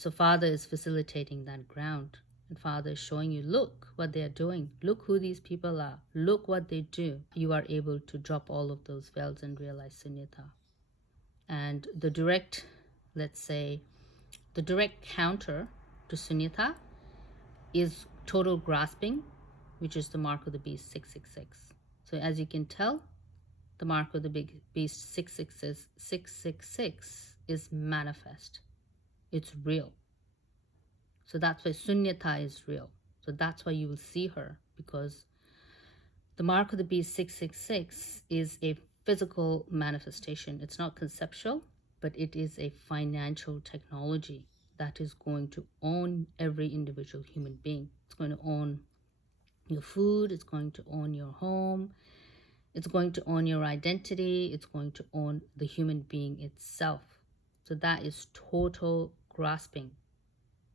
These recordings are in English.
So Father is facilitating that ground. And Father is showing you, look what they are doing. Look who these people are. Look what they do. You are able to drop all of those veils and realize Sunyata. And the direct, let's say, the direct counter to Sunyata is total grasping, which is the mark of the beast 666. So as you can tell, the mark of the big beast 666 is manifest. It's real. So that's why Sunyata is real. So that's why you will see her, because the mark of the beast 666 is a physical manifestation. It's not conceptual, but it is a financial technology that is going to own every individual human being. It's going to own your food. It's going to own your home. It's going to own your identity. It's going to own the human being itself. So that is total grasping.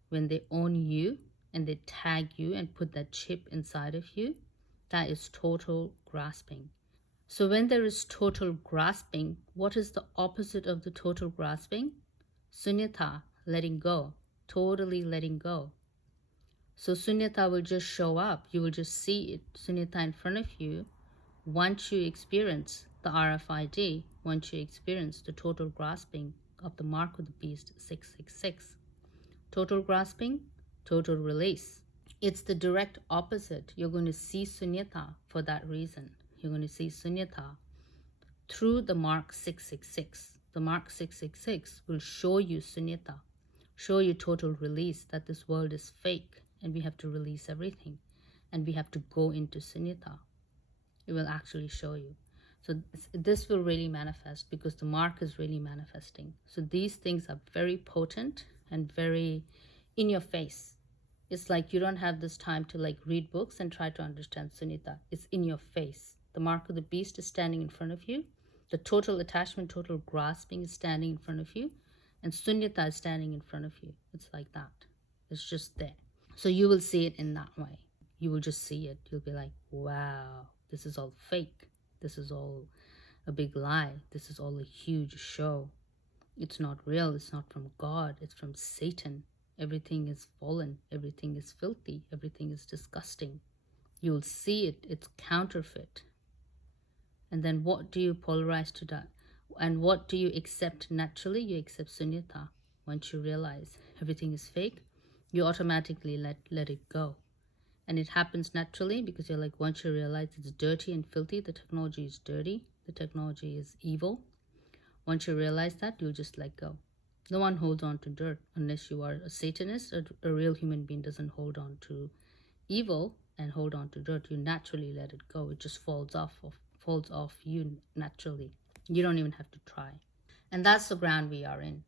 When they own you and they tag you and put that chip inside of you, that is total grasping. So when there is total grasping, what is the opposite of the total grasping? Sunyata, letting go, totally letting go. So Sunyata will just show up. You will just see it, Sunyata, in front of you. Once you experience the RFID, once you experience the total grasping of the mark of the beast 666. Total grasping, total release. It's the direct opposite. You're going to see Sunyata for that reason. You're going to see Sunyata through the mark 666. The mark 666 will show you Sunyata, show you total release, that this world is fake and we have to release everything and we have to go into Sunyata. It will actually show you. So this will really manifest because the mark is really manifesting. So these things are very potent and very in your face. It's like you don't have this time to like read books and try to understand Sunyata. It's in your face. The mark of the beast is standing in front of you. The total attachment, total grasping is standing in front of you. And Sunyata is standing in front of you. It's like that. It's just there. So you will see it in that way. You will just see it. You'll be like, wow, this is all fake. This is all a big lie. This is all a huge show. It's not real. It's not from God. It's from Satan. Everything is fallen. Everything is filthy. Everything is disgusting. You'll see it. It's counterfeit. And then what do you polarize to that? And what do you accept naturally? You accept Sunyata. Once you realize everything is fake, you automatically let it go. And it happens naturally because you're like, once you realize it's dirty and filthy, the technology is dirty, the technology is evil. Once you realize that, you'll just let go. No one holds on to dirt unless you are a Satanist. A real human being doesn't hold on to evil and hold on to dirt. You naturally let it go. It just falls off you naturally. You don't even have to try. And that's the ground we are in.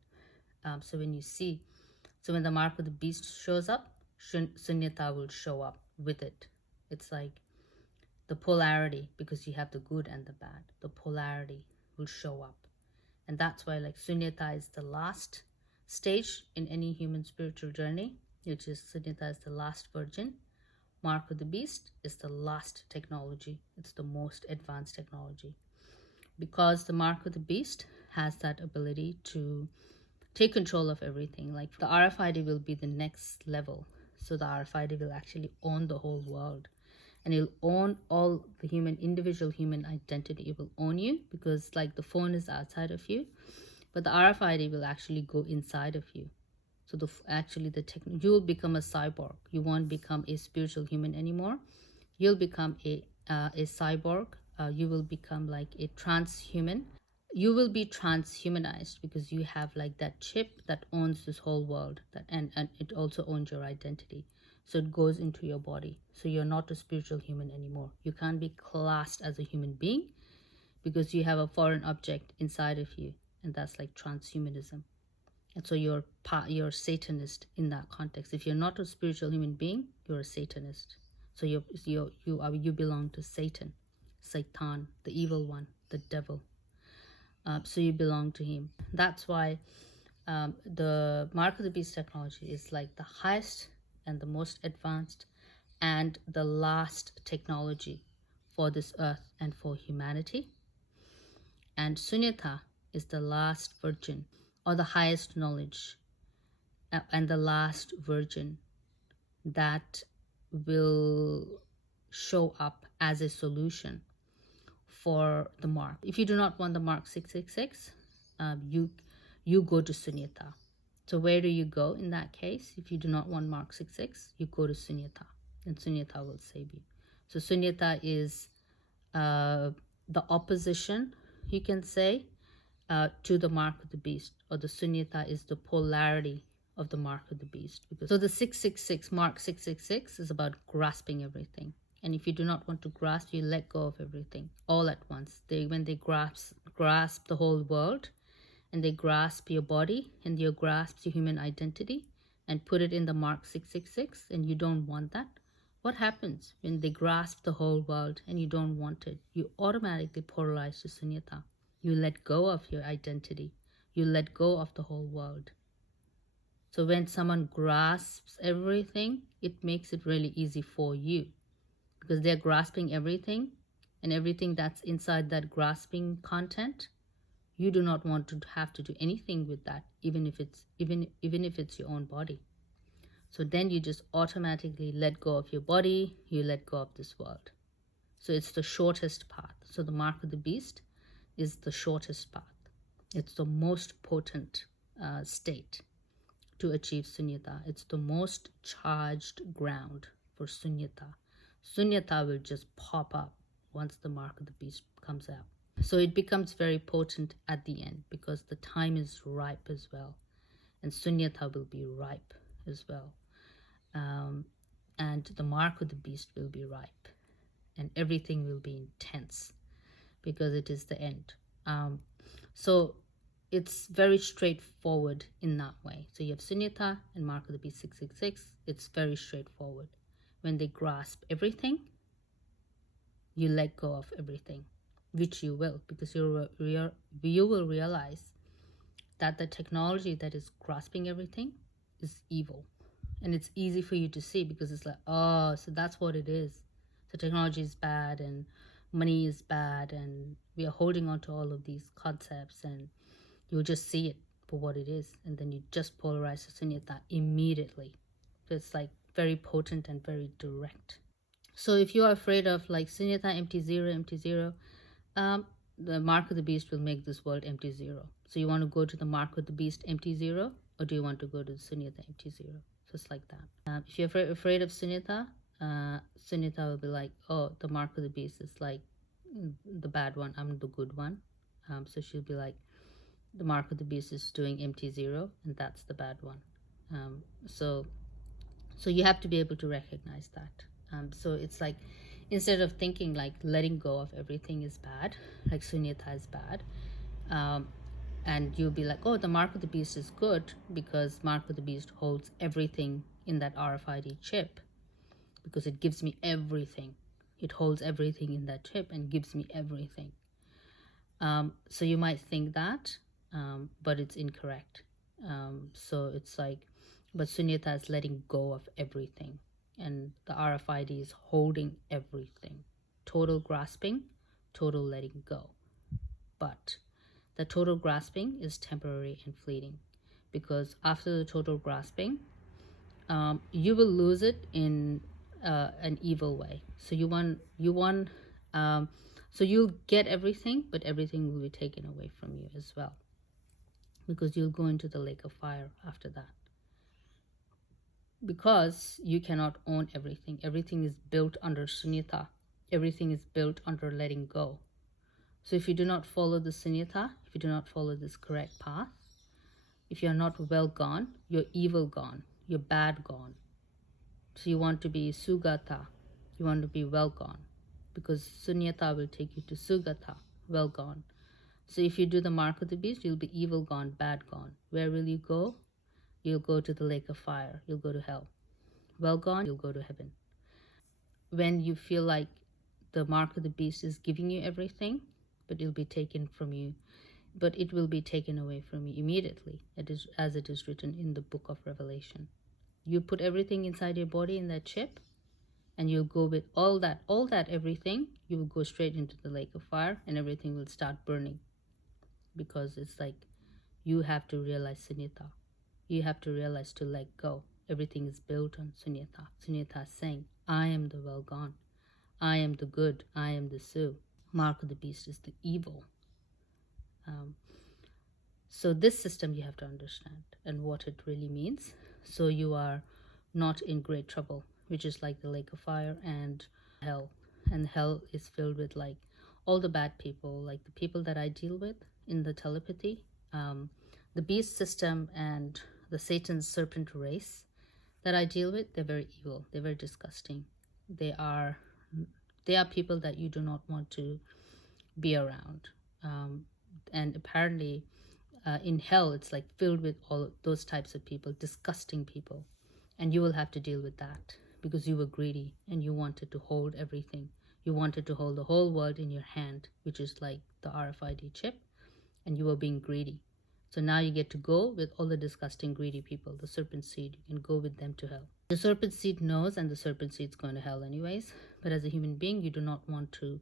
So when the mark of the beast shows up, Sunyata will show up with it. It's like the polarity, because you have the good and the bad. The polarity will show up. And that's why like Sunyata is the last stage in any human spiritual journey, which is Sunyata is the last virgin. Mark of the beast is the last technology. It's the most advanced technology. Because the mark of the beast has that ability to take control of everything. Like the RFID will be the next level. So the RFID will actually own the whole world. And it'll own all the individual human identity. It will own you because like the phone is outside of you. But the RFID will actually go inside of you. So you will become a cyborg. You won't become a spiritual human anymore. You'll become a cyborg. You will become like a transhuman. You will be transhumanized because you have like that chip that owns this whole world, and it also owns your identity. So it goes into your body. So you're not a spiritual human anymore. You can't be classed as a human being because you have a foreign object inside of you, and that's like transhumanism. And so you're Satanist in that context. If you're not a spiritual human being, you're a Satanist. So you belong to Satan, the evil one, the devil. So you belong to him. That's why the mark of the beast technology is like the highest and the most advanced and the last technology for this earth and for humanity. And Sunyata is the last virgin or the highest knowledge. and the last virgin that will show up as a solution for the mark. If you do not want the mark 666, you go to Sunyata. So where do you go in that case? If you do not want mark 66, you go to Sunyata, and Sunyata will save you. So Sunyata is the opposition, you can say, to the mark of the beast, or the Sunyata is the polarity of the mark of the beast. Because so the 666, mark 666, is about grasping everything. And if you do not want to grasp, you let go of everything all at once. When they grasp the whole world, and they grasp your body, and you grasp your human identity, and put it in the mark 666, and you don't want that, what happens when they grasp the whole world and you don't want it? You automatically polarize to Sunyata. You let go of your identity. You let go of the whole world. So when someone grasps everything, it makes it really easy for you, because they're grasping everything, and everything that's inside that grasping content, you do not want to have to do anything with that, even if it's your own body. So then you just automatically let go of your body, you let go of this world. So it's the shortest path. So the mark of the beast is the shortest path. It's the most potent state to achieve Sunyata. It's the most charged ground for Sunyata. Sunyata will just pop up once the mark of the beast comes out. So it becomes very potent at the end, because the time is ripe as well. And Sunyata will be ripe as well. And the mark of the beast will be ripe. And everything will be intense, because it is the end. So it's very straightforward in that way. So you have Sunyata and mark of the beast 666. It's very straightforward. When they grasp everything, you let go of everything, which you will, because you will realize that the technology that is grasping everything is evil. And it's easy for you to see, because it's like, oh, so that's what it is. So technology is bad, and money is bad, and we are holding on to all of these concepts, and you'll just see it for what it is, and then you just polarize the Sunyata immediately. So it's like very potent and very direct. So if you are afraid of like Sunyata empty zero, the mark of the beast will make this world empty zero. So you want to go to the mark of the beast empty zero, or do you want to go to the Sunyata empty zero? So it's like that. If you're afraid of Sunyata, Sunyata will be like, oh, the mark of the beast is like the bad one, I'm the good one. So she'll be like, the mark of the beast is doing empty zero, and that's the bad one. So you have to be able to recognize that. So it's like, instead of thinking like letting go of everything is bad, like Sunyata is bad, and you'll be like, oh, the mark of the beast is good, because mark of the beast holds everything in that RFID chip, because it gives me everything. It holds everything in that chip and gives me everything. So you might think that, but it's incorrect. So it's like, but Sunyata is letting go of everything, and the RFID is holding everything. Total grasping, total letting go. But the total grasping is temporary and fleeting, because after the total grasping, you will lose it in an evil way. So so you'll get everything, but everything will be taken away from you as well, because you'll go into the lake of fire after that. Because you cannot own everything. Everything is built under Sunyata. Everything is built under letting go. So if you do not follow the Sunyata, if you do not follow this correct path, if you're not well gone, you're evil gone, you're bad gone. So you want to be Sugata, you want to be well gone, because Sunyata will take you to Sugata, well gone. So if you do the mark of the beast, you'll be evil gone, bad gone. Where will you go? You'll go to the lake of fire, you'll go to hell. Well gone, you'll go to heaven. When you feel like the mark of the beast is giving you everything, but it'll be taken from you, but it will be taken away from you immediately, as it is written in the book of Revelation. You put everything inside your body in that chip, and you'll go with all that everything, you will go straight into the lake of fire, and everything will start burning, because it's like, you have to realize Sunyata. You have to realize to let go. Everything is built on Sunyata. Sunyata is saying, I am the well gone. I am the good. I am the Su. Mark of the beast is the evil. So this system you have to understand and what it really means. So you are not in great trouble, which is like the lake of fire and hell. And hell is filled with like all the bad people, like the people that I deal with in the telepathy. The beast system and the Satan's serpent race that I deal with, they're very evil. They're very disgusting. They are people that you do not want to be around. And apparently in hell, it's like filled with all those types of people, disgusting people. And you will have to deal with that because you were greedy and you wanted to hold everything. You wanted to hold the whole world in your hand, which is like the RFID chip, and you were being greedy. So now you get to go with all the disgusting, greedy people, the serpent seed. You can go with them to hell. The serpent seed knows, and the serpent seed's going to hell anyways. But as a human being, you do not want to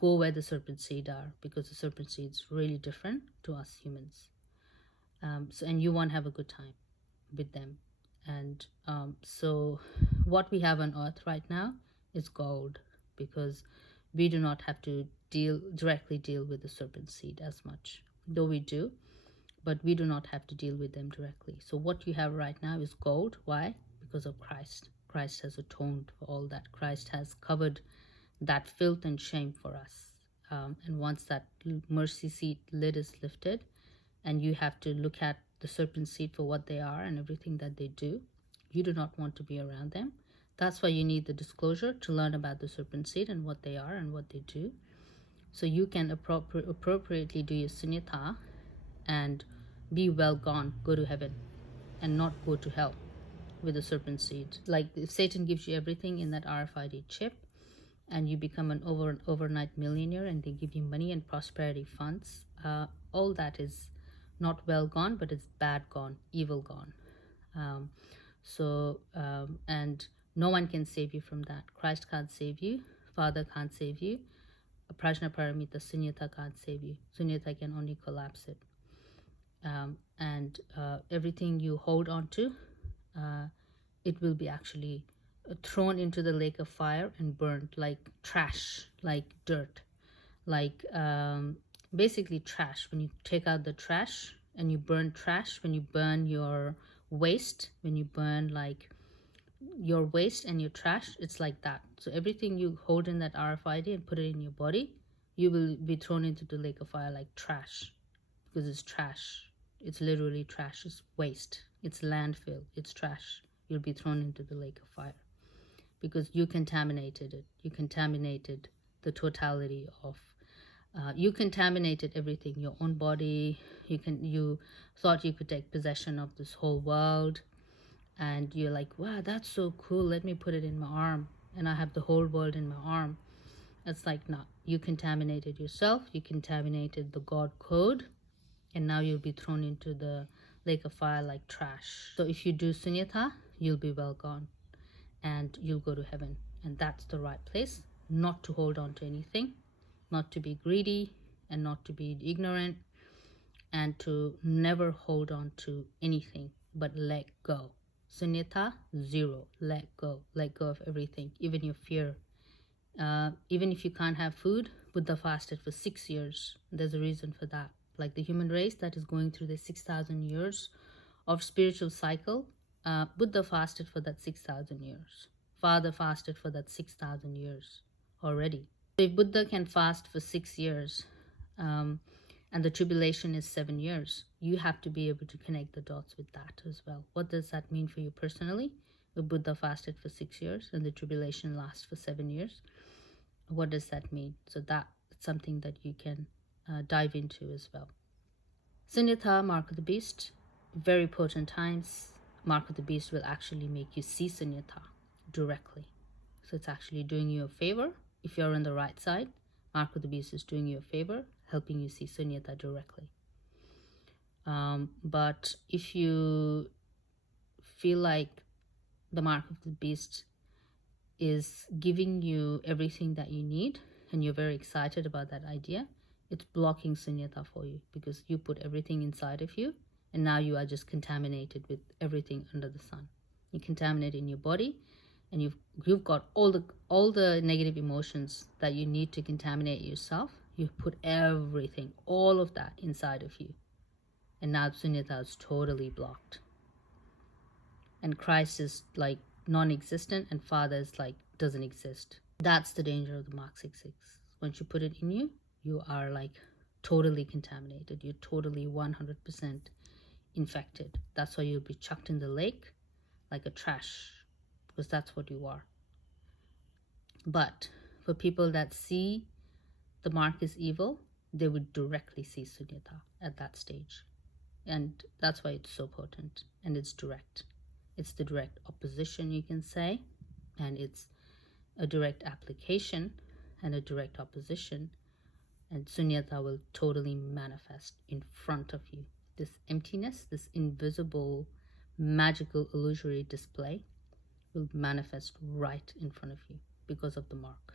go where the serpent seed are, because the serpent seed's really different to us humans. And you want to have a good time with them. And so what we have on earth right now is gold, because we do not have to directly deal with the serpent seed as much, though we do, but we do not have to deal with them directly. So what you have right now is gold. Why? Because of Christ. Christ has atoned for all that. Christ has covered that filth and shame for us. And once that mercy seat lid is lifted, and you have to look at the serpent seed for what they are and everything that they do, you do not want to be around them. That's why you need the disclosure to learn about the serpent seed and what they are and what they do, so you can appropriately do your sunyata and be well gone, go to heaven, and not go to hell with the serpent seed. Like if Satan gives you everything in that RFID chip, and you become an overnight millionaire, and they give you money and prosperity funds, all that is not well gone, but it's bad gone, evil gone. And no one can save you from that. Christ can't save you. Father can't save you. Prajnaparamita, Sunyata can't save you. Sunyata can only collapse it. And everything you hold on to, it will be actually thrown into the lake of fire and burnt like trash, like dirt, like basically trash. When you take out the trash and you burn trash, when you burn your waste, when you burn like your waste and your trash, it's like that. So everything you hold in that RFID and put it in your body, you will be thrown into the lake of fire like trash, because it's trash. It's literally trash. It's waste. It's landfill. It's trash. You'll be thrown into the lake of fire because you contaminated it. You contaminated the totality of you contaminated everything, your own body. You thought you could take possession of this whole world, and you're like, wow, that's so cool, let me put it in my arm, and I have the whole world in my arm. It's like, no, you contaminated yourself, you contaminated the God code, and now you'll be thrown into the lake of fire like trash. So if you do sunyata, you'll be well gone and you'll go to heaven. And that's the right place, not to hold on to anything, not to be greedy, and not to be ignorant, and to never hold on to anything, but let go. Sunyata, zero. Let go. Let go of everything, even your fear. Even if you can't have food, Buddha fasted for 6 years. There's a reason for that. Like the human race that is going through the 6,000 years of spiritual cycle, Buddha fasted for that 6,000 years. Father fasted for that 6,000 years already. So if Buddha can fast for 6 years, and the tribulation is 7 years, you have to be able to connect the dots with that as well. What does that mean for you personally? The Buddha fasted for 6 years and the tribulation lasts for 7 years. What does that mean? So that's something that you can dive into as well. Sunyata, Mark of the Beast, very potent times. Mark of the Beast will actually make you see Sunyata directly. So it's actually doing you a favor. If you're on the right side, Mark of the Beast is doing you a favor, helping you see Sunyata directly. But if you feel like the Mark of the Beast is giving you everything that you need and you're very excited about that idea, it's blocking Sunyata for you because you put everything inside of you And now you are just contaminated with everything under the sun. You contaminate in your body, and you've got all the negative emotions that you need to contaminate yourself. You've put everything, all of that inside of you. And now Sunyata is totally blocked. And Christ is like non-existent, and Father is like doesn't exist. That's the danger of the Mark 66. Once you put it in you, you are like totally contaminated. You're totally 100% infected. That's why you'll be chucked in the lake like a trash, because that's what you are. But for people that see the mark is evil, they would directly see Sunyata at that stage. And that's why it's so potent, and it's direct. It's the direct opposition, you can say, and it's a direct application and a direct opposition. And Sunyata will totally manifest in front of you. This emptiness, this invisible, magical, illusory display will manifest right in front of you because of the mark.